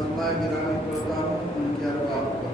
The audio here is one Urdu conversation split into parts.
نظمہ گرامی کرتا ہوں ان کے ارواح کو.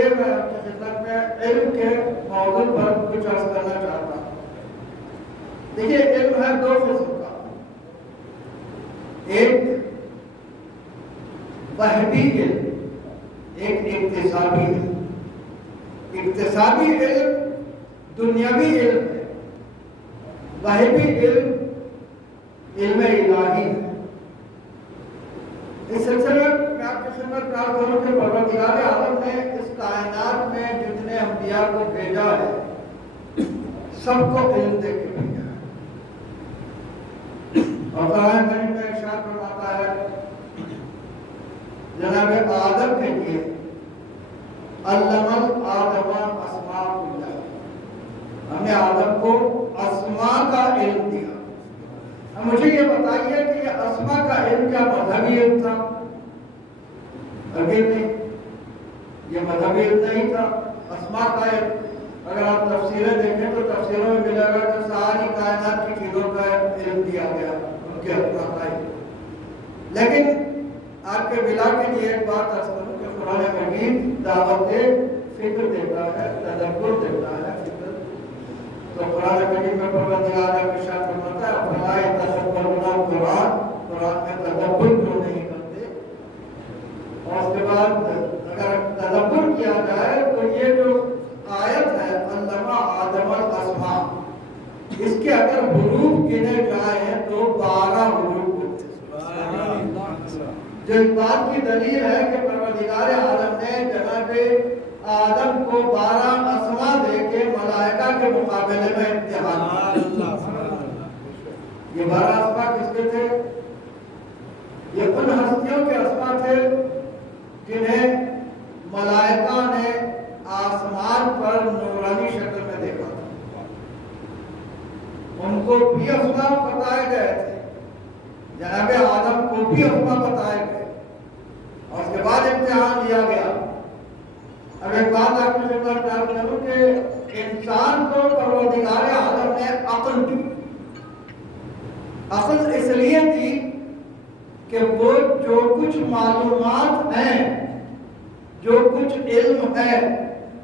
لیے میں آپ کی خدمت میں علم کے موضوع پر کچھ عرض کرنا چاہتا ہوں۔ دیکھیے علم ہے دو قسم کا، ایک وحبی علم، ایک اکتسابی علم۔ اکتسابی علم دنیاوی علم ہے، وحبی علم علم الہی ہے۔ اس سلسلے میں آپ کی خدمت میں عرض کروں کہ پروردگار عالم نے اس کائنات میں جتنے انبیاء کو بھیجا ہے سب کو علم دے کے بھیجا ہے۔ اور قرآن کریم میں ارشاد فرماتا ہے جناب آدم کے لیے علم آدم اسماء کلھا، ہم نے آدم کو اسماء کا علم دیا۔ اب مجھے یہ بتائیے کہ یہ اسماء کا علم کیا مذہبی علم تھا؟ نہیں، یہ مذہبی علم نہیں تھا۔ اسماء کا علم اگر آپ تفسیریں دیکھیں تو تفسیروں میں ملے گا کہ ساری کائنات کی چیزوں کا علم دیا گیا، ان کے اسماء کا علم۔ لیکن آپ کے بلا کے لیے ایک بات عرض کروں کہ قرآن مجید دعوت فکر دیتا ہے، تدبر دیتا ہے، فکر۔ تو قرآن مجید میں پروردگار ارشاد فرماتا ہے افلا یتدبرون القرآن، قرآن میں تدبر کیوں نہیں کرتے؟ اور اس کے بعد اگر تدبر کیا جائے تو یہ جو آیت ہے علم آدم الاسماء، اس کے اگر حروف گنے جائیں تو 12 حروف ہوتے ہیں، جو اس بات کی دلیل ہے کہ پروردگار عالم نے جناب آدم کو 12 اسماء دے کے ملائکہ کے مقابلے میں امتحان دیا۔ یہ 12 اسماء کس کے تھے؟ یہ ان ہستیوں کے اسماء تھے جنہیں ملائکہ نے آسمان پر نورانی شکل میں دیکھا تھا۔ ان کو بھی اسماء بتائے گئے تھے، جناب آدم کو بھی اسماء بتائے گئے، اور اس کے بعد امتحان لیا گیا۔ اب ایک بات آپ کی خدمت میں عرض کروں کہ انسان کو پروردگار عالم نے عقل دی۔ عقل اس لیے دی کہ وہ جو کچھ معلومات ہیں، جو کچھ علم ہے،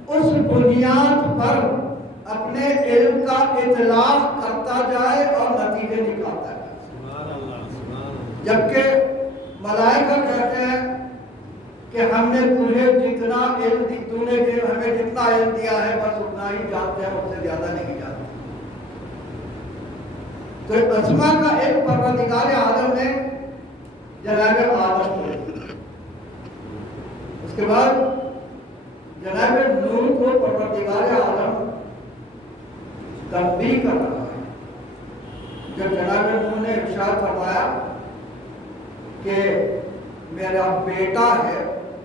اس بنیاد پر اپنے علم کا اطلاق کرتا جائے اور نتیجے نکالتا ہے۔ جبکہ ملائکہ کہتے ہیں کہ ہم نے تجھے جتنا علم دی، تو نے ہمیں جتنا علم دیا ہے بس اتنا ہی جانتے ہیں، اس سے زیادہ نہیں جانتے۔ تو اسماء کا علم پروردگار عالم نے جناب آدم کو، اس کے بعد جناب نوح کو پروردگار عالم تنبیہ کر رہا ہے۔ جب جناب نوح نے ارشاد فرمایا کہ میرا بیٹا ہے،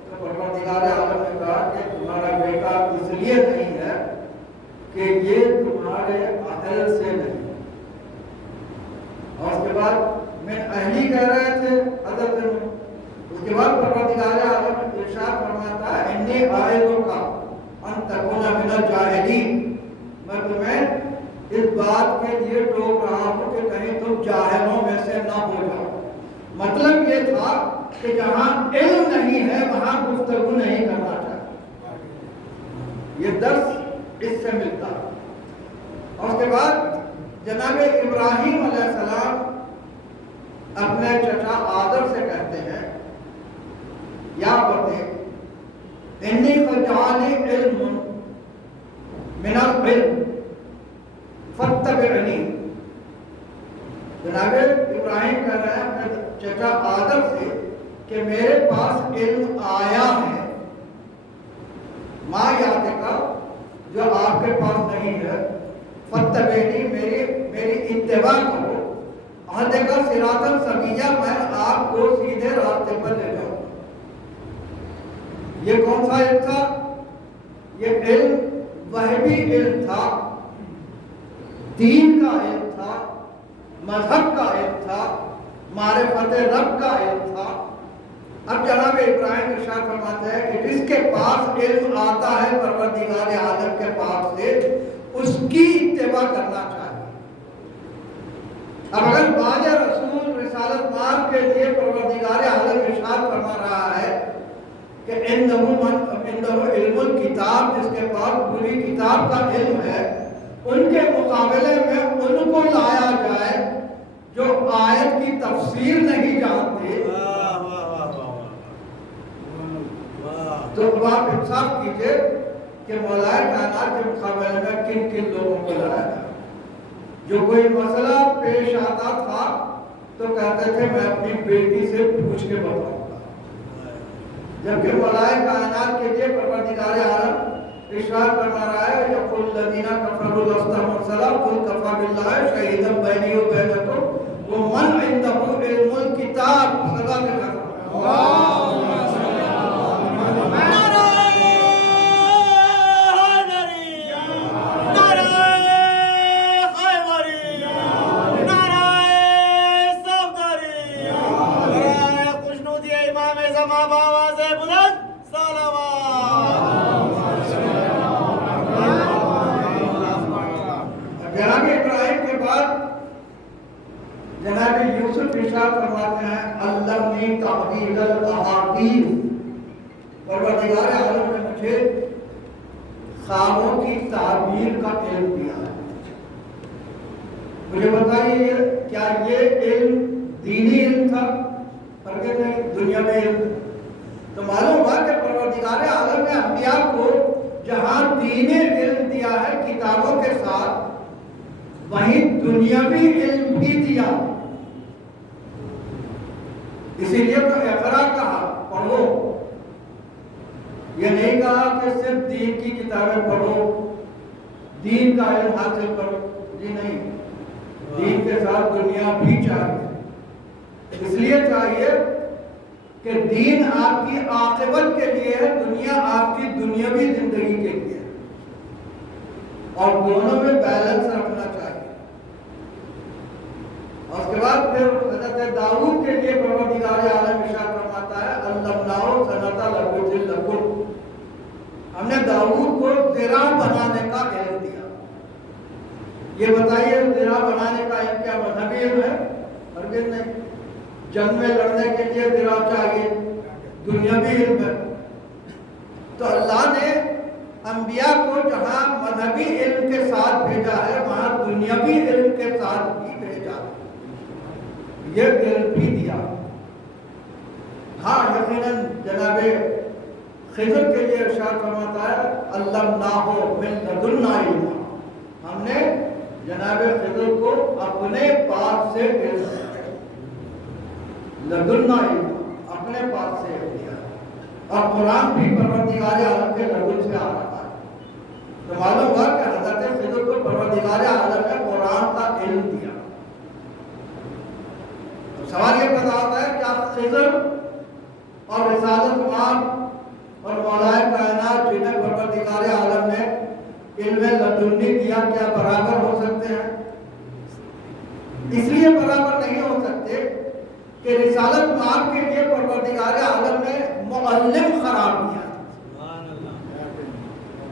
تو پروردگار عالم نے کہا کہ تمہارا بیٹا اس لیے نہیں ہے کہ یہ تمہارے اہل سے نہیں۔ اور اس کے بعد میں اہلی کہہ رہے تھے حضرت نوح۔ اس کے بعد پروردگار عالم ارشاد فرماتا ہے انی اعظک ان تکون من الجاہلین، میں تمہیں اس بات کے لیے ٹوک رہا ہوں کہ کہیں تم جاہلوں میں سے نہ ہو جاؤ۔ مطلب یہ تھا کہ جہاں علم نہیں ہے وہاں گفتگو نہیں کرنا چاہیے۔ یہ درس اس سے ملتا ہے۔ اور اس کے بعد جناب ابراہیم علیہ السلام اپنے چچا آدم سے کہتے ہیں یا بتے انی قد جعلنی علم من العلم فاتبعنی۔ جناب ابراہیم کہہ رہے ہیں اپنے چچا آدم سے کہ میرے پاس علم آیا ہے، ما یاتکا، جو آپ کے پاس نہیں ہے، فاتبعنی، میری اتباع کرو، اہدکا صراطا سویا، میں آپ کو سیدھے راستے پر لے جاؤں۔ یہ کون سا علم تھا؟ یہ علم وحبی علم تھا، دین کا علم تھا، مذہب کا علم تھا، معرفت رب کا علم تھا۔ اب جناب ابراہیم ارشاد فرماتے ہیں کہ جس کے پاس علم آتا ہے پروردگار عالم کے پاس سے، اس کی اتباع کرنا چاہیے۔ اب اگر باج رسول رسالت مار کے لیے پروردگار عالم ارشاد فرما رہا ہے کہ انہ من عندہ علم الکتاب، جس کے پاس پوری کتاب کا علم ہے، ان کے مقابلے میں ان کو لایا جائے جو آیت کی تفسیر نہیں جانتے، تو آپ انصاف کیجئے کہ مولا کائنات کے مقابلے میں کن کن لوگوں کو لایا جائے۔ جو کوئی مسئلہ پیش آتا تھا تو کہتے تھے میں اپنی بیٹی سے پوچھ کے بتاؤں گا، جبکہ مولا کائنات کے لیے پروردگار عالم ارشاد فرما رہا ہے یقول الذین کفروا لست مرسلا قل کفی باللہ شہیدا بینی و بینکم ومن عندہ علم الکتاب۔ صدا کے جناب یوسف ارشاد فرماتے ہیں علمنی تعبیر الاحادیث، پروردگار عالم نے مجھے خوابوں کی تعبیر کا علم دیا ہے۔ مجھے بتائیے کیا یہ علم دینی علم تھا؟ ہرگز نہیں، دنیاوی علم۔ تو معلوم ہوا کہ پروردگار عالم نے انبیاء کو جہاں دینی علم دیا ہے کتابوں کے ساتھ، وہیں دنیاوی علم بھی دیا۔ اسی لیے تو اقرا کہا، پڑھو۔ یہ نہیں کہا کہ صرف دین کی کتابیں پڑھو، دین کا علم حاصل کرو، جی نہیں، دین کے ساتھ دنیا بھی چاہیے۔ اس لیے چاہیے کہ دین آپ کی عاقبت کے لیے ہے، دنیا آپ کی دنیاوی زندگی کے لیے ہے، اور دونوں میں بیلنس رکھنا چاہیے۔ اور اس کے بعد پھر حضرت داؤد کے لیے پروردگار عالم ارشاد فرماتا ہے علمناہ صنعۃ لبوس لکم، ہم نے داؤد کو زرع بنانے کا علم دیا۔ یہ بتائیے زرع بنانے کا علم کیا مذہبی علم ہے؟ ہرگز نہیں۔ جنگ میں لڑنے کے لیے زرع چاہیے، دنیاوی علم ہے۔ تو اللہ نے انبیاء کو جہاں مذہبی علم کے ساتھ بھیجا ہے، وہاں دنیاوی علم کے ساتھ بھی بھیجا ہے، یہ علم بھی دیا۔ ہاں یقیناً جناب خضر کے لیے ارشاد فرماتا ہے علمناہ من لدنا علما، ہم نے جناب خضر کو اپنے پاس سے علم دیا، لدنا علم، اپنے پاس سے علم دیا۔ اور قرآن بھی پروردگار عالم کے لدن سے آ رہا ہے، تو معلوم ہوا کہ حضرت خضر کو پروردگار عالم نے قرآن کا علم دیا۔ سوال یہ پیدا ہوتا ہے کیا خضر اور رسالت مآب اور مولا کائنات جنہیں پروردگار عالم نے علم لدنی دیا کیا برابر ہو سکتے ہیں؟ اس لیے برابر نہیں ہو سکتے کہ رسالت مآب کے لیے پروردگار عالم نے معلم قرار دیا۔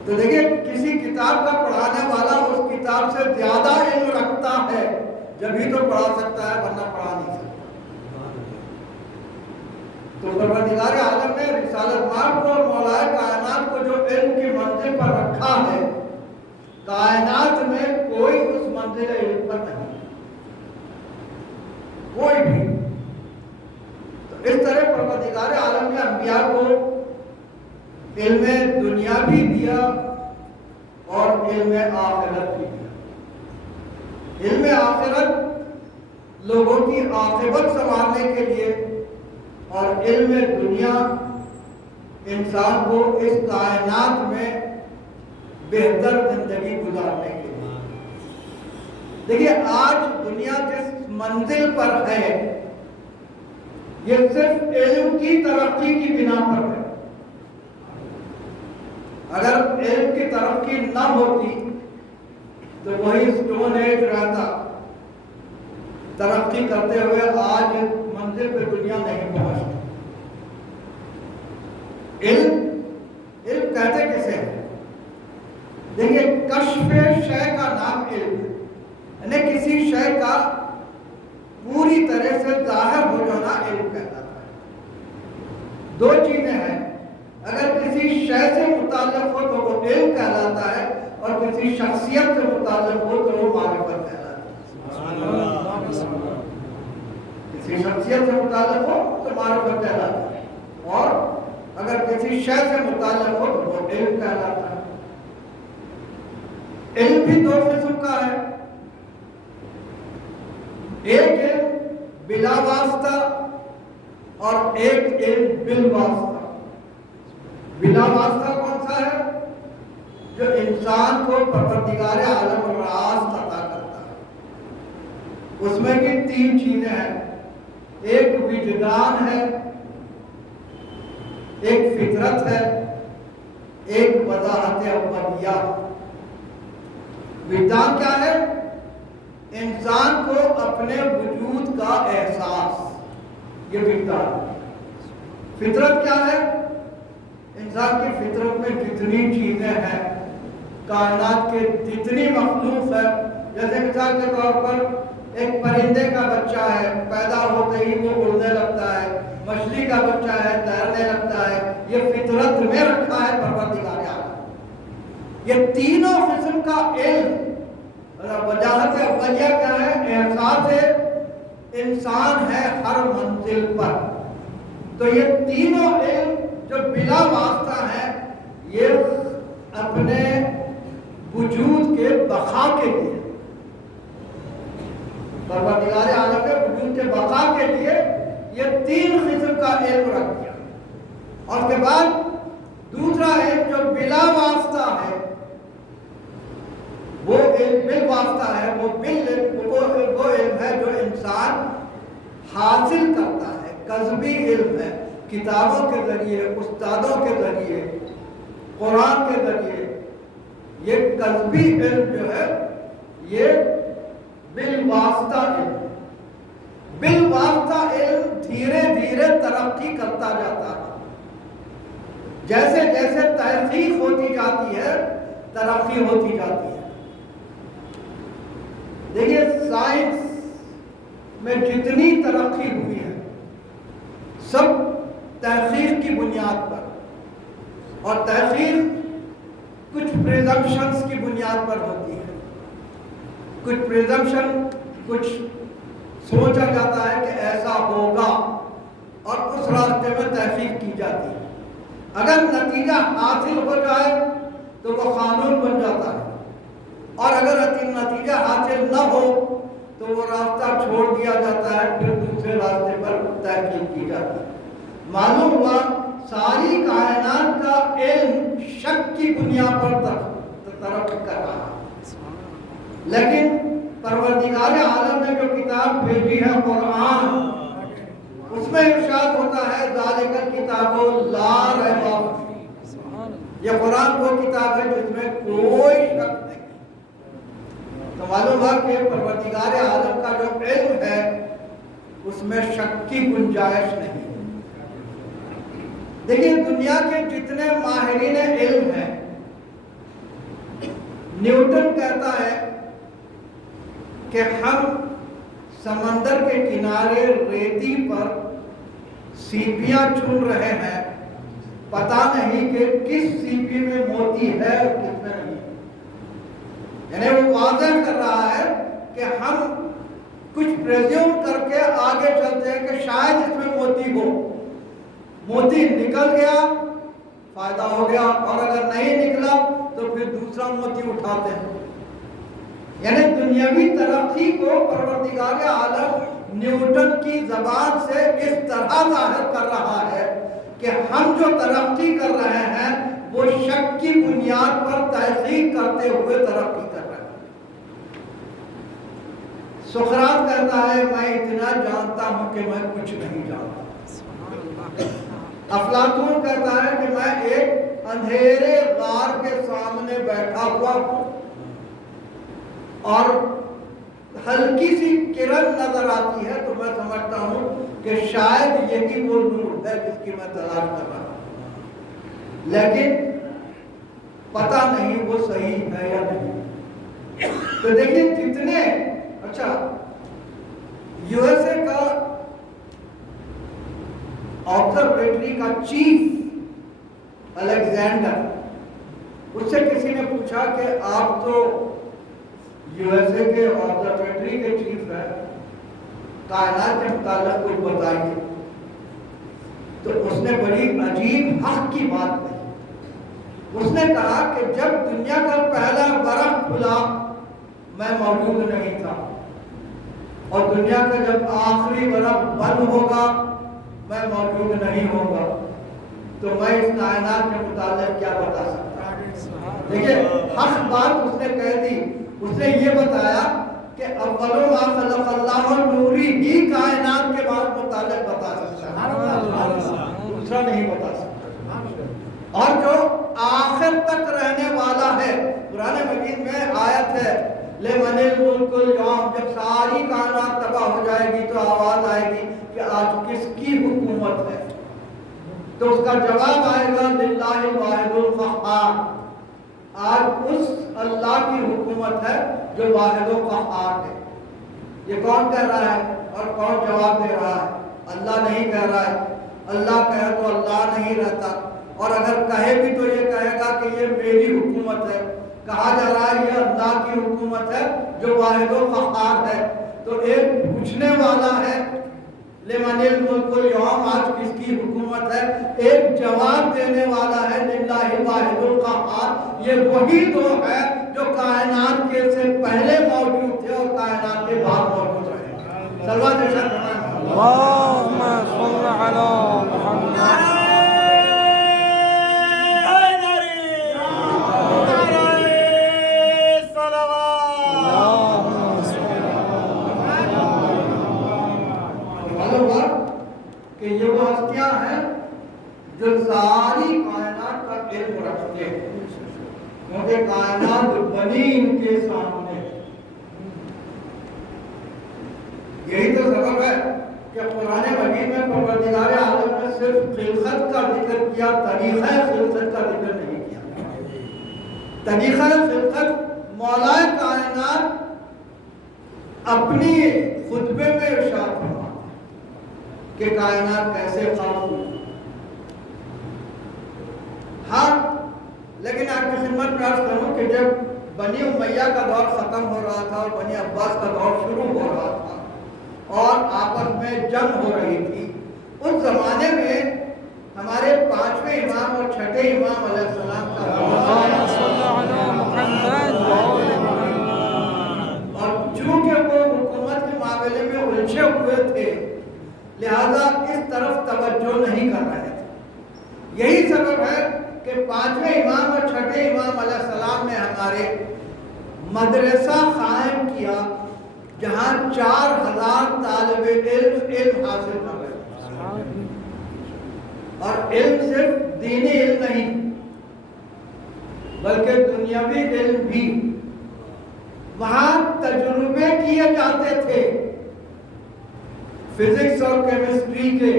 تو دیکھیں کسی کتاب کا پڑھانے والا اس کتاب سے زیادہ علم رکھتا ہے جبھی تو پڑھا سکتا ہے، ورنہ پڑھا نہیں سکتا۔ تو پروردگار عالم نے رسالت مآب کو اور مولا کائنات کو جو علم کی منزل پر رکھا ہے، کائنات میں کوئی اس منزل علم پر نہیں، کوئی بھی۔ تو اس طرح پروردگار عالم نے انبیاء کو علم دنیا بھی دیا اور علم آخرت بھی دیا۔ علم آخرت لوگوں کی عاقبت سنوارنے کے لیے، اور علم دنیا انسان کو اس کائنات میں بہتر زندگی گزارنے کے لیے۔ دیکھیے آج دنیا جس منزل پر ہے یہ صرف علم کی ترقی کی بنا پر ہے۔ اگر علم کی ترقی نہ ہوتی تو وہی سٹون ایج رہتا، ترقی کرتے ہوئے آج منزل پہ دنیا نہیں پہنچتی۔ علم کہتے کسے ہیں؟ دیکھیے کشف شے کا نام علم ہے، یعنی کسی شے کا پوری طرح سے ظاہر ہو جانا علم کہتا ہے۔ دو چیزیں ہیں، اگر کسی شے سے متعلق ہو تو وہ علم کہلاتا ہے، اور کسی شخصیت سے متعلق ہو تو وہ معرفت کہلاتا ہے۔ کسی شخصیت سے متعلق ہو تو معرفت کہلاتا ہے، اور اگر کسی شے سے متعلق ہو تو وہ علم کہلاتا ہے۔ علم بھی دو قسم کا ہے، ایک علم بلا واسطہ اور ایک علم بالواسطہ۔ بلا واسطہ کون سا ہے؟ جو انسان کو پروردگار عالم راست عطا کرتا ہے۔ اس میں بھی تین چیزیں ہیں، ایک وجدان ہے، ایک فطرت ہے، ایک وضاحت اولیہ۔ وجدان کیا ہے؟ انسان کو اپنے وجود کا احساس، یہ وجدان۔ فطرت کیا ہے؟ انسان کی فطرت میں جتنی چیزیں ہیں، کائنات کے جتنی مخلوق ہے، جیسے مثال کے طور پر ایک پرندے کا بچہ ہے، پیدا ہوتے ہی وہ اڑنے لگتا ہے، مچھلی کا بچہ ہے تیرنے لگتا ہے، یہ فطرت میں رکھا ہے پروردگار عالم۔ یہ تینوں قسم کا علم، وجاہت اولیہ کیا ہے؟ احساس انسان ہے ہر منزل پر۔ تو یہ تینوں علم جو بلا واسطہ ہے، یہ اپنے وجود کے بقا کے لیے، پروردگار عالم کے وجود کے بقا کے لیے یہ تین قسم کا علم رکھ دیا۔ اور اس کے بعد دوسرا علم جو بلا واسطہ ہے، وہ علم بالواسطہ ہے، وہ علم ہے جو انسان حاصل کرتا ہے، کسبی علم ہے، کتابوں کے ذریعے، استادوں کے ذریعے، قرآن کے ذریعے۔ یہ کسبی علم جو ہے یہ بالواسطہ علم۔ بالواسطہ علم دھیرے دھیرے ترقی کرتا جاتا ہے، جیسے جیسے تحقیق ہوتی جاتی ہے ترقی ہوتی جاتی ہے۔ دیکھیے سائنس میں جتنی ترقی ہوئی ہے سب تحقیق کی بنیاد پر، اور تحقیق کچھ پریزمپشنز کی بنیاد پر ہوتی ہے۔ کچھ پریزمپشن، کچھ سوچا جاتا ہے کہ ایسا ہوگا، اور اس راستے میں تحقیق کی جاتی ہے۔ اگر نتیجہ حاصل ہو جائے تو وہ قانون بن جاتا ہے، اور اگر نتیجہ حاصل نہ ہو تو وہ راستہ چھوڑ دیا جاتا ہے، پھر دوسرے راستے پر تحقیق کی جاتی ہے۔ معلوم ہوا ساری کائنات کا علم شک کی بنیاد پر ترقی کر رہا ہے، لیکن پروردگار عالم نے جو کتاب بھیجی ہے قرآن، اس میں ارشاد ہوتا ہے ذالک الکتاب لا ریب فیہ، یہ قرآن وہ کتاب ہے جس میں کوئی شک نہیں۔ تو معلوم ہے کہ پروردگار عالم کا جو علم ہے اس میں شک کی گنجائش نہیں۔ دیکھیں دنیا کے جتنے ماہرین علم ہیں، نیوٹن کہتا ہے کہ ہم سمندر کے کنارے ریتی پر سیپیاں چن رہے ہیں، پتہ نہیں کہ کس سیپی میں موتی ہے اور کس میں نہیں۔ یعنی وہ واضح کر رہا ہے کہ ہم کچھ پریزیوم کر کے آگے چلتے ہیں کہ شاید اس میں موتی ہو، موتی نکل گیا فائدہ ہو گیا، اور اگر نہیں نکلا تو پھر دوسرا موتی اٹھاتے ہیں۔ یعنی دنیاوی ترقی کو پروردگار عالم نیوٹن کی زبان سے اس طرح ظاہر کر رہا ہے کہ ہم جو ترقی کر رہے ہیں وہ شک کی بنیاد پر تحقیق کرتے ہوئے ترقی کر رہے ہیں۔ سقراط کہتا ہے میں اتنا جانتا ہوں کہ میں کچھ نہیں جانتا۔ افلاطون کہتا ہے کہ میں ایک اندھیرے غار کے سامنے بیٹھا ہوا ہوں اور ہلکی سی کرن نظر آتی ہے تو میں سمجھتا ہوں کہ شاید یہی وہ نور ہے جس کی میں تلاش کر رہا ہوں، لیکن پتہ نہیں وہ صحیح ہے یا نہیں۔ تو دیکھیں جتنے اچھا یو ایس اے کا آبزرویٹری کا چیف الیگزینڈر، اس سے کسی نے پوچھا کہ آپ تو یو ایس اے کے آبزرویٹری کے چیف ہیں، کائنات کے متعلق کچھ بتائیے. تو اس نے بڑی عجیب حق کی بات کہی. اس نے کہا کہ جب دنیا کا پہلا ورق کھلا میں موجود نہیں تھا، اور دنیا کا جب آخری ورق بند ہوگا میں موجود نہیں ہوگا، تو میں اس کائنات کے متعلق کیا بتا سکتا ہوں؟ دیکھیے حق بات اس نے کہہ دی. اس نے یہ بتایا کہ اول ما خلق اللہ نوری ہی کائنات کے بعد متعلق بتا سکتا ہے، دوسرا نہیں بتا سکتا. اور جو آخر تک رہنے والا ہے، قرآن مجید میں آیت ہے لمن الملک اليوم، جب ساری کائنات تباہ ہو جائے گی تو آواز آئے گی کہ آج کس کی حکومت ہے؟ تو اس کا جواب آئے گا للہ الواحد القہار، آج اس اللہ کی حکومت ہے جو واحد و قہار ہے. یہ کون کہہ رہا ہے اور کون جواب دے رہا ہے؟ اللہ نہیں کہہ رہا ہے. اللہ کہے تو اللہ نہیں رہتا، اور اگر کہے بھی تو یہ کہے گا کہ یہ میری حکومت ہے. کہا جا رہا ہے یہ اللہ کی حکومت ہے جو واحد و قہار ہے. تو ایک پوچھنے والا ہے لمن الملک اليوم، آج کس کی حکومت ہے، ایک جواب دینے والا ہے للہ الواحد القہار. یہ وہی دو ہے جو کائنات کے سے پہلے موجود تھے اور کائنات کے بعد موجود رہے. صلوات اللهم صل على محمد. کہ یہ وہ ہستیاں ہیں جو ساری کائنات کا علم رکھتے ہیں، کیونکہ کائنات بنی ان کے سامنے. یہی تو سبب ہے کہ قرآن مجید میں پروردگار عالم نے صرف خلقت کا ذکر کیا، طریقہ خلقت کا ذکر نہیں کیا. طریقہ خلقت مولا کائنات اپنی خطبے میں ارشاد فرماتا کہ کائنات کیسے خلق ہوئی. ہاں لیکن آپ کی خدمت میں عرض کروں کہ جب بنی امیہ کا دور ختم ہو رہا تھا اور بنی عباس کا دور شروع ہو رہا تھا اور آپس میں جنگ ہو رہی تھی، اس زمانے میں ہمارے 5ویں امام اور 6ٹھے امام علیہ السلام کا اور چونکہ وہ حکومت کے معاملے میں الجھے ہوئے تھے لہذا اس طرف توجہ نہیں کر رہے تھے. یہی سبب ہے کہ 5ویں امام اور 6ٹھے امام علیہ السلام نے ہمارے مدرسہ قائم کیا جہاں 4000 طالب علم حاصل کر رہے تھے. اور علم صرف دینی علم نہیں بلکہ دنیاوی علم بھی. وہاں تجربے کیے جاتے تھے فزکس اور کیمسٹری کے،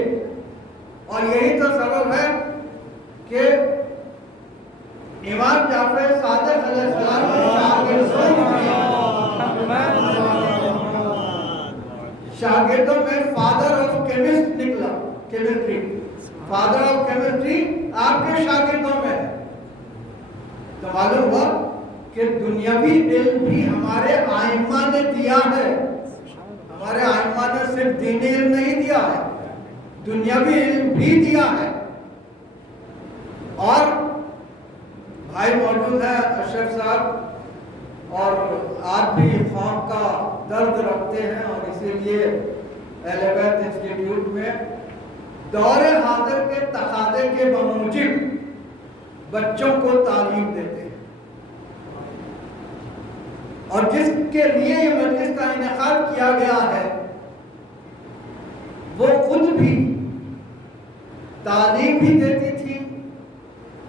اور یہی تو سبب ہے کہ امام جعفر صادق علیہ السلام شاگردوں میں فادر آف کیمسٹ نکلا، کیمسٹری فادر آف کیمسٹری آپ کے شاگردوں میں ہے. تو معلوم ہوا کہ دنیاوی علم بھی ہمارے ائمہ نے دیا ہے. ہمارے ائمہ نے صرف دینی علم نہیں دیا ہے، دنیاوی علم بھی دیا ہے. اور بھائی موجود ہے اشرف صاحب، اور آپ بھی قوم کا درد رکھتے ہیں اور اسی لیے اہل بیت انسٹیٹیوٹ میں دور حاضر کے تقاضے کے بموجب بچوں کو تعلیم دیتے ہیں. اور جس کے لیے یہ مجلس کا انعقاد کیا گیا ہے وہ خود بھی تعلیم بھی دیتی تھی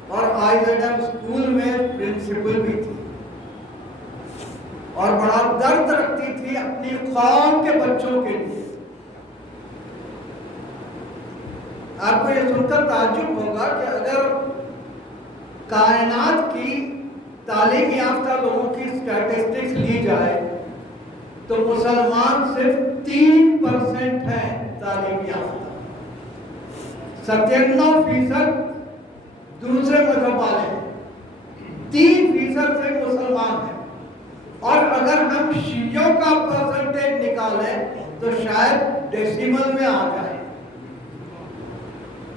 اور IZM اسکول میں پرنسپل بھی تھی، اور بڑا درد رکھتی تھی اپنی قوم کے بچوں کے لیے. آپ کو یہ سن کر تعجب ہوگا کہ اگر کائنات کی تعلیم یافتہ لوگوں کی اسٹیٹسٹکس لی جائے تو مسلمان صرف 3% ہیں تعلیم یافتہ. 97% دوسرے مذہب والے ہیں، 3% سے مسلمان ہیں، اور اگر ہم شیعوں کا پرسنٹیج نکالیں تو شاید ڈیسیمل میں آ جائے۔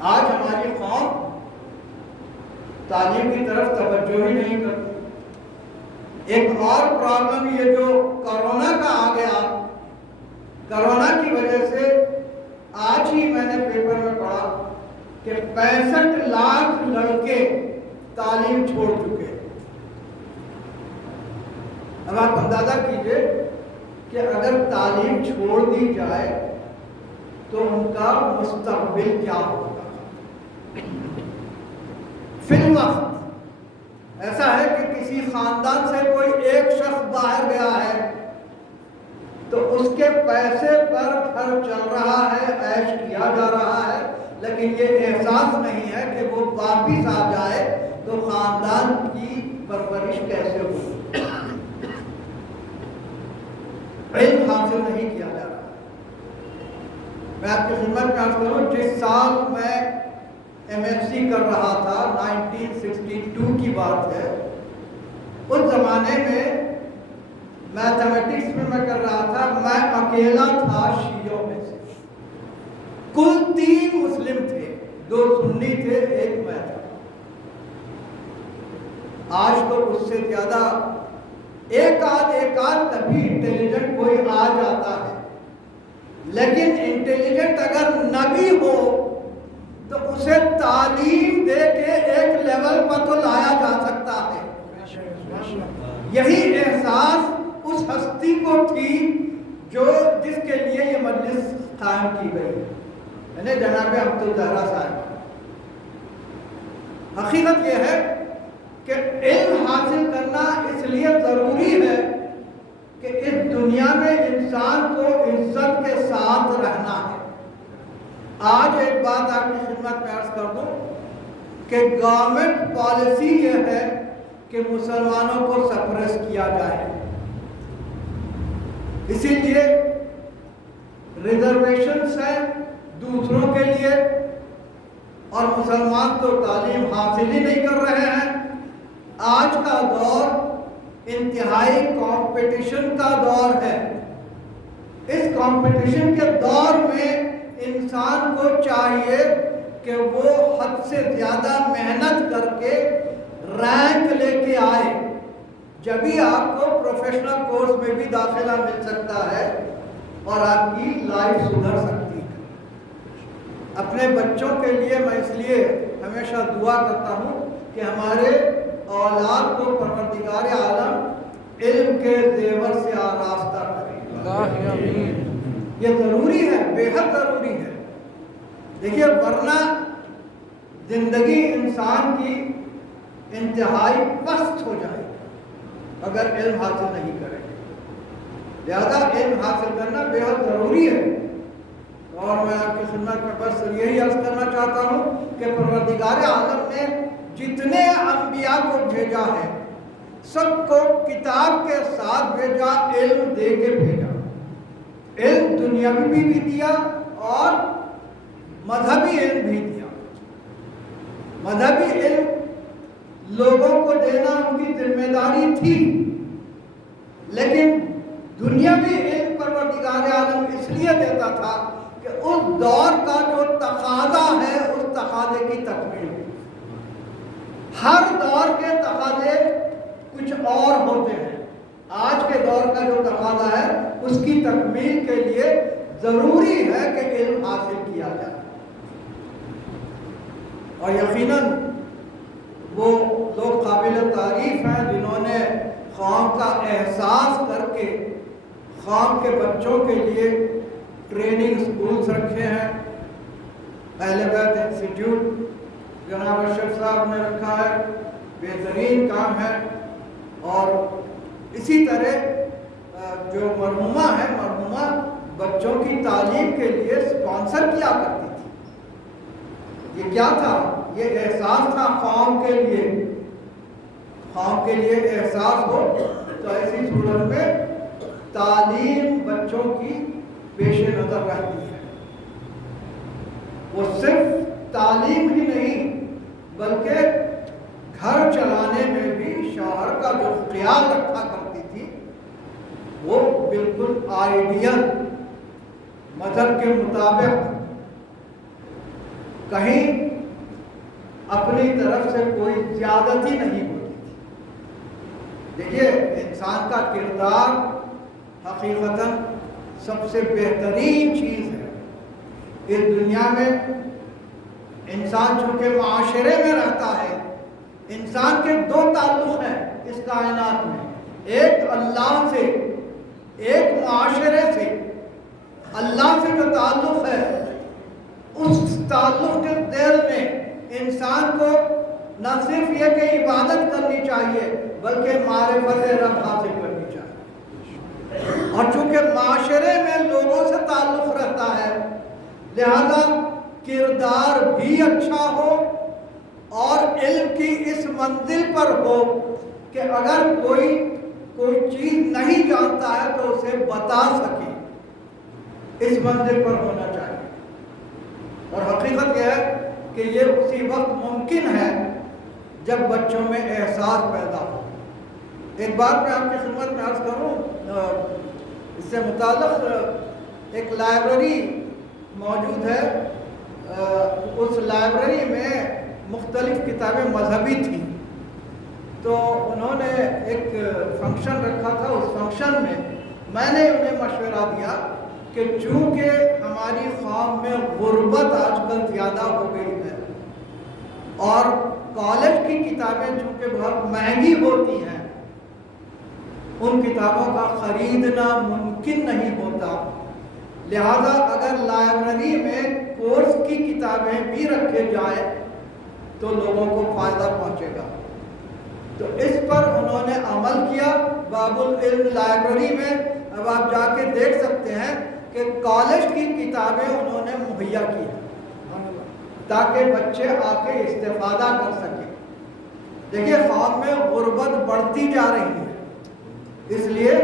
آج ہماری قوم تعلیم کی طرف توجہ ہی نہیں کرتی۔ ایک اور پرابلم یہ جو کرونا کا آ گیا، کرونا کی وجہ سے آج ہی میں نے پیپر میں پڑھا کہ 65 لاکھ لڑکے تعلیم چھوڑ چکے۔ اب آپ اندازہ کیجئے کہ اگر تعلیم چھوڑ دی جائے تو ان کا مستقبل کیا ہوگا۔ فی الوقت ایسا ہے کہ کسی خاندان سے کوئی ایک شخص باہر گیا ہے تو اس کے پیسے پر گھر چل رہا ہے، عیش کیا جا رہا ہے، لیکن یہ احساس نہیں ہے کہ وہ واپس آ جائے تو خاندان کی پرورش کیسے ہو۔ علم حاصل نہیں کیا جا رہا۔ میں آپ کی خدمت میں عرض کروں، جس سال میں MSc کر رہا تھا، 1962 کی بات ہے، اس زمانے میں میتھمیٹکس میں کر رہا تھا، میں اکیلا تھا شیعوں میں سے، کل 3 مسلم تھے، 2 سنی تھے، 1 میں تھا۔ آج تو اس سے زیادہ ایک آدھ کبھی انٹیلیجنٹ کوئی آ جاتا ہے، لیکن انٹیلیجنٹ اگر نہ بھی ہو تو اسے تعلیم دے کے ایک لیول پر تو لایا جا سکتا ہے۔ یہی احساس اس ہستی کو تھی جس کے لیے یہ مجلس قائم کی گئی، یعنی جناب عبد الزہرا صاحب۔ حقیقت یہ ہے کہ علم حاصل کرنا اس لیے ضروری ہے کہ اس دنیا میں انسان کو عزت کے ساتھ رہنا ہے۔ آج ایک بات آپ کی خدمت میں عرض کر دوں کہ گورنمنٹ پالیسی یہ ہے کہ مسلمانوں کو سپریس کیا جائے، اسی لیے ریزرویشنز ہیں دوسروں کے لیے، اور مسلمان تو تعلیم حاصل ہی نہیں کر رہے ہیں۔ آج کا دور انتہائی کمپٹیشن کا دور ہے۔ اس کمپٹیشن کے دور میں انسان کو چاہیے کہ وہ حد سے زیادہ محنت کر کے رینک لے کے آئے، جبھی آپ کو پروفیشنل کورس میں بھی داخلہ مل سکتا ہے اور آپ کی لائف سدھر سکتی ہے۔ اپنے بچوں کے لیے میں اس لیے ہمیشہ دعا کرتا ہوں کہ ہمارے اولاد کو پروردگار عالم علم کے زیور سے آراستہ کرے۔ یہ ضروری ہے، بے حد ضروری ہے۔ دیکھیے ورنہ زندگی انسان کی انتہائی پست ہو جائے اگر علم حاصل نہیں کرے۔ لہذا علم حاصل کرنا بے حد ضروری ہے، اور میں آپ کی خدمت میں بس یہی عرض کرنا چاہتا ہوں کہ پروردگار عالم نے جتنے انبیاء کو بھیجا ہے سب کو کتاب کے ساتھ بھیجا، علم دے کے بھیجا۔ علم دنیاوی بھی دیا اور مذہبی علم بھی دیا۔ مذہبی علم لوگوں کو دینا ان کی ذمہ داری تھی، لیکن دنیاوی علم پروردگار عالم اس لیے دیتا تھا کہ اس دور کا جو تقاضا ہے اس تقاضے کی تکمیل۔ ہر دور کے تقاضے کچھ اور ہوتے ہیں، آج کے دور کا جو تقاضا ہے اس کی تکمیل کے لیے ضروری ہے کہ علم حاصل کیا جائے۔ اور یقیناً وہ لوگ قابل تعریف ہیں جنہوں نے قوم کا احساس کر کے قوم کے بچوں کے لیے ٹریننگ سکولز رکھے ہیں۔ اہل بیت انسٹیٹیوٹ جناب اشرف صاحب نے رکھا ہے، بہترین کام ہے۔ اور اسی طرح جو مرحومہ ہے، مرحومہ بچوں کی تعلیم کے لیے اسپانسر کیا کرتی تھی۔ یہ کیا تھا؟ یہ احساس تھا قوم کے لیے احساس ہو تو ایسی صورت میں تعلیم بچوں کی پیش نظر رہتی ہے۔ وہ صرف تعلیم ہی نہیں بلکہ گھر چلانے میں بھی شوہر کا جو خیال رکھا کرتی تھی وہ بالکل آئیڈیل مذہب کے مطابق، کہیں اپنی طرف سے کوئی زیادتی نہیں ہوتی تھی۔ دیکھیے انسان کا کردار حقیقتاً سب سے بہترین چیز ہے اس دنیا میں۔ انسان چونکہ معاشرے میں رہتا ہے، انسان کے دو تعلق ہیں اس کائنات میں، ایک اللہ سے، ایک معاشرے سے۔ اللہ سے جو تعلق ہے اس تعلق کے دل میں انسان کو نہ صرف یہ کہ عبادت کرنی چاہیے بلکہ معرفت رب حاصل کرنی چاہیے۔ اور چونکہ معاشرے میں لوگوں سے تعلق رہتا ہے لہذا کردار بھی اچھا ہو اور علم کی اس منزل پر ہو کہ اگر کوئی چیز نہیں جانتا ہے تو اسے بتا سکے، اس منزل پر ہونا چاہیے۔ اور حقیقت یہ ہے کہ یہ اسی وقت ممکن ہے جب بچوں میں احساس پیدا ہو۔ ایک بات میں آپ کی خدمت میں عرض کروں، اس سے متعلق ایک لائبریری موجود ہے، اس لائبریری میں مختلف کتابیں مذہبی تھیں، تو انہوں نے ایک فنکشن رکھا تھا۔ اس فنکشن میں نے انہیں مشورہ دیا کہ چونکہ ہماری قوم میں غربت آج کل زیادہ ہو گئی ہے اور کالج کی کتابیں چونکہ بہت مہنگی ہوتی ہیں، ان کتابوں کا خریدنا ممکن نہیں ہوتا، لہذا اگر لائبریری میں کورس کی کتابیں بھی رکھے جائیں تو لوگوں کو فائدہ پہنچے گا۔ تو اس پر انہوں نے عمل کیا۔ باب العلم لائبریری میں اب آپ جا کے دیکھ سکتے ہیں کہ کالج کی کتابیں انہوں نے مہیا کی ہیں تاکہ بچے آ کے استفادہ کر سکیں۔ دیکھیے قوم میں غربت بڑھتی جا رہی ہے اس لیے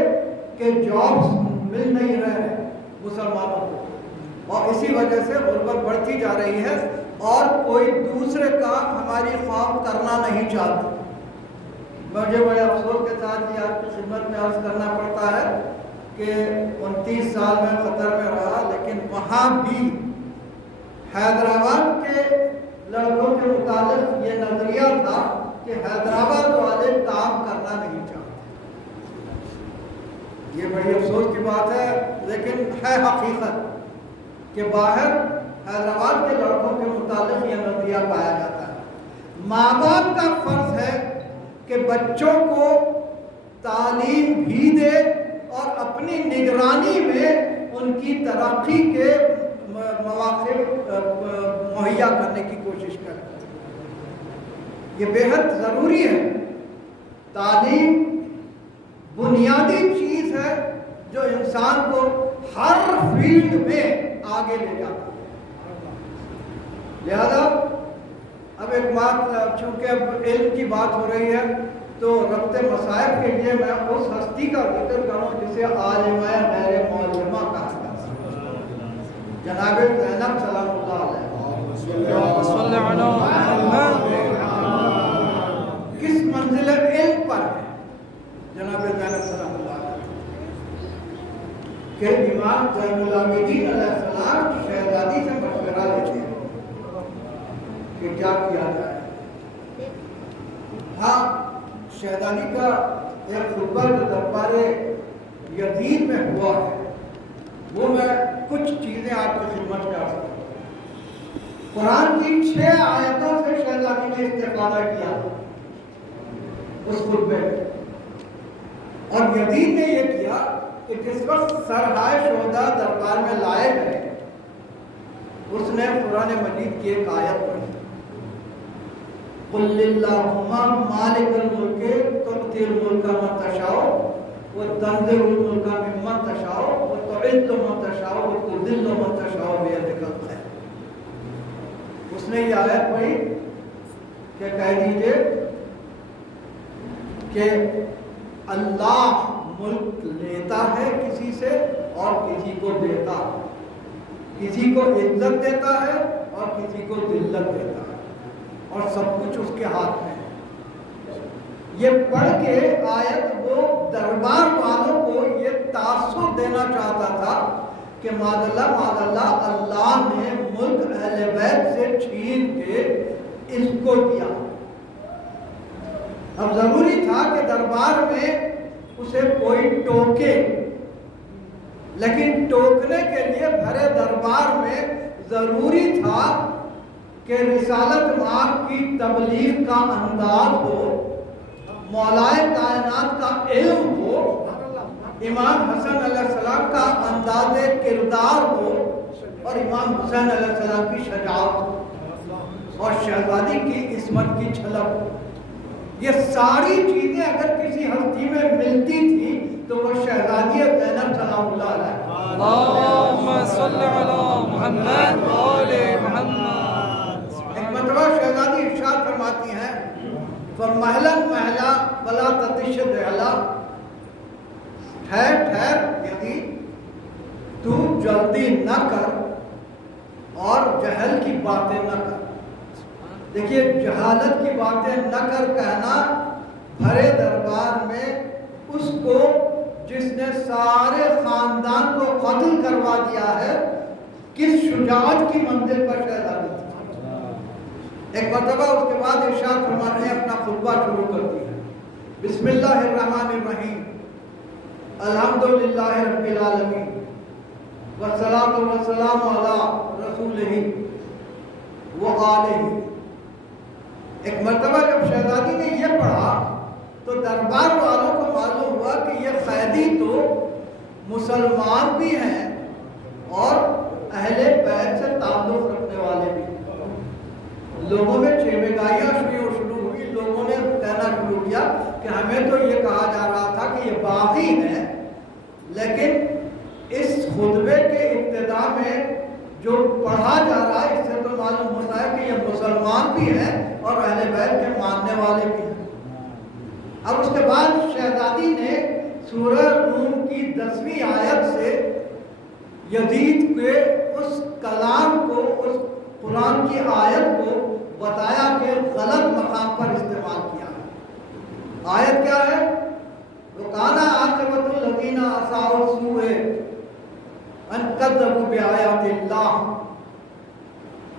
کہ جابس مل نہیں رہے ہیں مسلمانوں کو، اور اسی وجہ سے غربت بڑھتی جا رہی ہے اور کوئی دوسرے کام ہماری قوم کرنا نہیں چاہتی۔ مجھے بڑے افسوس کے ساتھ یہ آپ کی خدمت میں عرض کرنا پڑتا ہے کہ 29 سال میں قطر میں رہا، لیکن وہاں بھی حیدرآباد کے لڑکوں کے متعلق یہ نظریہ تھا کہ حیدرآباد والے کام کرنا نہیں چاہتے۔ یہ بڑی افسوس کی بات ہے، لیکن ہے حقیقت کہ باہر حیدرآباد کے لڑکوں کے متعلق یہ نظریہ پایا جاتا ہے۔ ماں باپ کا فرض ہے کہ بچوں کو تعلیم بھی دے اور اپنی نگرانی میں ان کی ترقی کے مواقع مہیا کرنے کی کوشش کرے۔ یہ بے حد ضروری ہے۔ تعلیم بنیادی چیز ہے جو انسان کو ہر فیلڈ میں آگے لے جاتا ہے۔ لہذا اب ایک بات، چونکہ اب علم کی بات ہو رہی ہے تو ربط مصائب کے لیے میں اس ہستی کا ذکر کروں جسے عالمہ غیر معلمہ کہا جاتا ہے، جناب زینب سلام اللہ علیہ۔ کس منزل علم پر ہے جناب زینب سلام اللہ علیہ کہ امام زین العابدین علیہ السلام شہزادی سے مشورہ لیتے ہیں کہ کیا کیا جائے۔ ہاں، شہزادی کا ایک خطبہ جو دربار یزید میں ہوا ہے وہ میں کچھ چیزیں آپ کی خدمت میں عرض کروں۔ قرآن کی 6 آیتوں سے شہزادی نے استفادہ کیا اس خطبے میں، اور یزید نے یہ کیا کہ جس وقت سرہائے شہداء دربار میں لائے گئے اس نے قرآن مجید کی ایک آیت پڑھی، قل اللہم مالک الملک تؤتی الملک من تشاء وتنزع الملک ممن تشاء وتعز من تشاء وتذل من تشاء بیدک الخیر۔ اس نے یہ آیت پڑھی کہ کہہ دیجئے کہ اللہ ملک لیتا ہے کسی سے اور کسی کو دیتا ہے، کسی کو عزت دیتا ہے اور کسی کو ذلت دیتا ہے، اور سب کچھ اس کے ہاتھ میں ہے۔ یہ پڑھ کے آیت وہ دربار والوں کو یہ تاثر دینا چاہتا تھا کہ معاذ اللہ اللہ نے ملک اہل بیت سے چھین کے اس کو دیا۔ اب ضروری تھا کہ دربار میں اسے کوئی ٹوکے، لیکن ٹوکنے کے لیے بھرے دربار میں ضروری تھا کہ رسالت مآب کی تبلیغ کا انداز ہو، مولائے کائنات کا علم ہو، امام حسن علیہ السلام کا انداز کردار ہو، اور امام حسین علیہ السلام کی شجاعت ہو، اور شہزادی کی عصمت کی جھلک ہو۔ یہ ساری چیزیں اگر کسی ہستی میں ملتی تھی تو وہ شہزادی زینب سلام اللہ علیہ۔ اللہم صلی علی محمد و آل محمد۔ ایک مرتبہ شہزادی ارشاد فرماتی ہیں فَمَحْلًا مَحْلًا وَلَا تَتِشْ رِحْلًا، ٹھہر ٹھہر یزید، تو جلدی نہ کر اور جہل کی باتیں نہ کر۔ دیکھیے جہالت کی باتیں نہ کر کہنا بھرے دربار میں اس کو جس نے سارے خاندان کو قتل کروا دیا ہے کس شجاعت کی منزل پر شہزادی تھی۔ ایک مرتبہ اس کے بعد ارشاد فرماتے ہیں اپنا خطبہ شروع کرتی ہے، بسم اللہ الرحمن الرحیم، الحمدللہ رب العالمین، والصلاة والسلام علی رسولہ وآلہ۔ ایک مرتبہ جب شہزادی نے یہ پڑھا تو دربار والوں کو معلوم ہوا کہ یہ قیدی تو مسلمان بھی ہیں اور اہل بیت سے تعلق رکھنے والے بھی ہیں۔ لوگوں میں چیمگائیاں شروع ہوئی، لوگوں نے کہنا شروع کیا کہ ہمیں تو یہ کہا جا رہا تھا کہ یہ باغی ہیں، لیکن اس خطبے کے ابتدا میں جو پڑھا جا رہا ہے اس سے تو معلوم ہوتا ہے کہ یہ مسلمان بھی ہیں اور اہل بیت کے ماننے والے بھی ہیں۔ اب اس کے بعد شہزادی نے سورہ روم کی 10ویں آیت سے یزید کے اس کلام کو، اس قرآن کی آیت کو بتایا کہ غلط مقام پر استعمال کیا ہے۔ آیت کیا ہے؟ وَقَانَ عَاقِبَةُ الَّذِينَ أَسَاءُوا السُّوءَ أَن كَذَّبُوا بِآيَاتِ اللَّهِ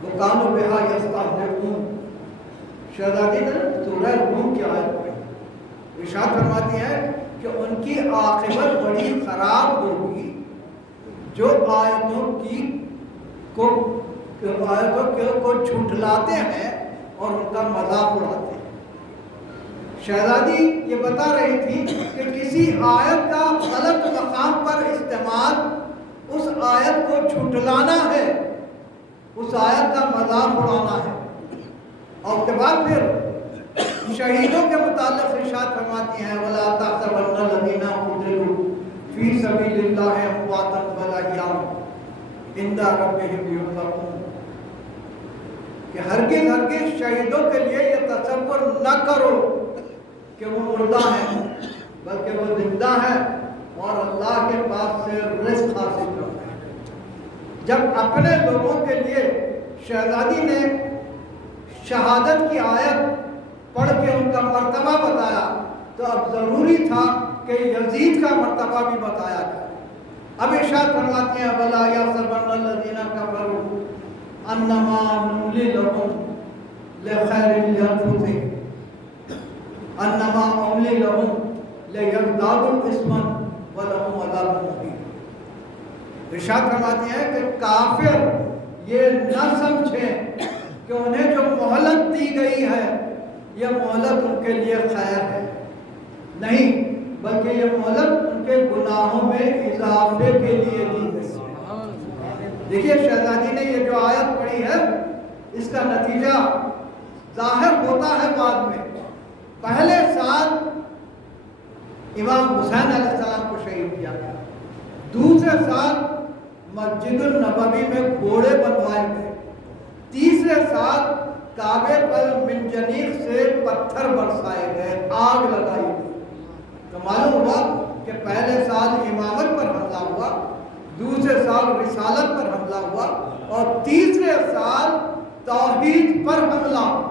وَكَانُوا بِهَا يَسْتَهْزِئُونَ۔ شہزادی نے سورہ روم کی آیت پڑھی، ارشاد فرماتی ہے کہ ان کی عاقبت بڑی خراب ہوگی جو آیتوں کو جھٹلاتے ہیں اور ان کا مذاق اڑاتے ہیں۔ شہزادی یہ بتا رہی تھی کہ کسی آیت کا غلط مقام پر استعمال اس آیت کو جھٹلانا ہے، اس آیت کا مذاق اڑانا ہے۔ اور اس کے بعد پھر شہیدوں کے متعلق ارشاد فرماتی ہیں وَلَا تَحْسَبَنَّ الَّذِينَ قُتِلُوا فِي سَبِيلِ اللَّهِ أَمْوَاتًا بَلْ أَحْيَاءٌ عِندَ رَبِّهِمْ يُرْزَقُونَ، کہ ہرگز شہیدوں کے لیے یہ تصور نہ کرو کہ وہ مردہ ہیں، بلکہ وہ زندہ ہیں اور اللہ کے پاس سے رزق حاصل کرتے ہیں۔ جب اپنے لوگوں کے لیے شہزادی نے شہادت کی آیت پڑھ کے ان کا مرتبہ بتایا تو اب ضروری تھا کہ یزید کا مرتبہ بھی بتایا جائے۔ اب ارشاد فرماتے ہیں وَلَا يَحْسَبَنَّ الَّذِينَ كَفَرُوا أَنَّمَا نُمْلِي لَهُمْ لِخَيْرٍ لِأَنفُسِهِمْ أَنَّمَا أُمْلِي لَهُمْ لِيَزْدَادُوا إِثْمًا وَلَهُمْ عَذَابٌ مُهِينٌ۔ ارشاد فرماتے ہیں کہ کافر یہ نہ سمجھیں کہ انہیں جو مہلت دی گئی ہے یہ مہلت ان کے لیے خیر ہے، نہیں، بلکہ یہ مہلت ان کے گناہوں میں اضافے کے لیے دی گئی ہے۔ دیکھیے شہزادی نے یہ جو آیت پڑھی ہے اس کا نتیجہ ظاہر ہوتا ہے بعد میں۔ پہلے سال امام حسین علیہ السلام کو شہید کیا گیا، دوسرے سال مسجد النبوی میں گھوڑے بنوائے گئے، تیسرے سال کعبے پر منجنیق سے پتھر برسائے گئے، آگ لگائی گئی۔ تو معلوم ہوا کہ پہلے سال امامت پر حملہ ہوا، دوسرے سال رسالت پر حملہ ہوا اور تیسرے سال توحید پر حملہ ہوا۔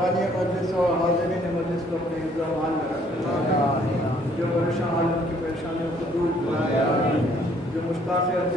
بانی مجلس اور حاضرین مجلس کو اپنے حفظ و امان میں رکھنا، جو پریشان حال ان کی پریشانیوں کو دور فرمایا، جو مشتاق